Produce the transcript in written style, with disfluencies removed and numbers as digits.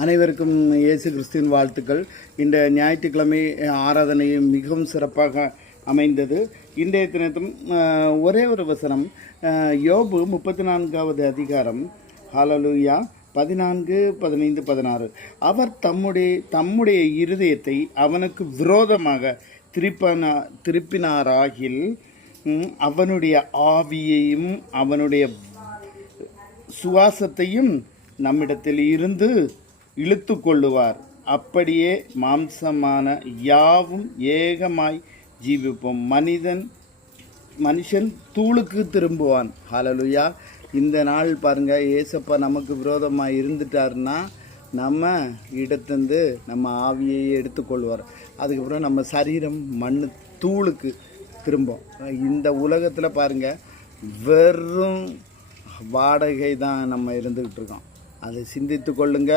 அனைவருக்கும் இயேசு கிறிஸ்துவின் வாழ்த்துக்கள். இந்த ஞாயிற்றுக்கிழமை ஆராதனையும் மிகவும் சிறப்பாக அமைந்தது. இன்றைய தினத்தும் ஒரே ஒரு வசனம், யோபு 34வது அதிகாரம், ஹல்லேலூயா, 14, 15, 16. அவர் தம்முடைய இருதயத்தை அவனுக்கு விரோதமாக திருப்பினாராகில் அவனுடைய ஆவியையும் அவனுடைய சுவாசத்தையும் நம்மிடத்தில் இருந்து இழுத்து கொள்ளுவார். அப்படியே மாம்சமான யாவும் ஏகமாய் ஜீவிப்போம். மனுஷன் தூளுக்கு திரும்புவான். ஹல்லேலூயா. இந்த நாள் பாருங்கள், ஏசப்பா நமக்கு விரோதமாக இருந்துட்டாருன்னா நம்ம இடத்துலேருந்து நம்ம ஆவியை எடுத்துக்கொள்வார். அதுக்கப்புறம் நம்ம சரீரம் தூளுக்கு திரும்பும். இந்த உலகத்தில் பாருங்கள், வெறும் வாடகை தான் நம்ம இருந்துக்கிட்டு இருக்கோம். அதை சிந்தித்து கொள்ளுங்க.